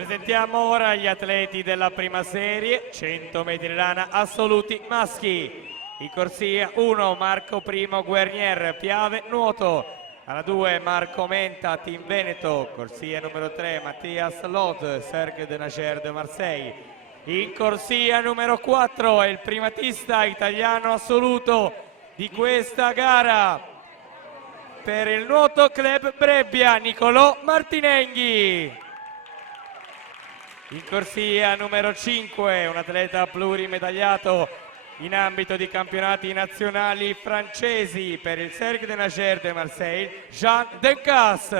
Presentiamo ora gli atleti della prima serie, 100 metri rana assoluti maschi. In corsia 1 Marco Primo Guernier, Piave nuoto. Alla 2 Marco Menta, Team Veneto. Corsia numero 3 Mattias Lot, Cercle de Nacher de Marseille. In corsia numero 4 è il primatista italiano assoluto di questa gara. Per il Nuoto Club Brebbia, Nicolò Martinenghi. In corsia numero 5, un atleta plurimedagliato in ambito di campionati nazionali francesi per il Cercle de Nacher de Marseille, Jean Dencas.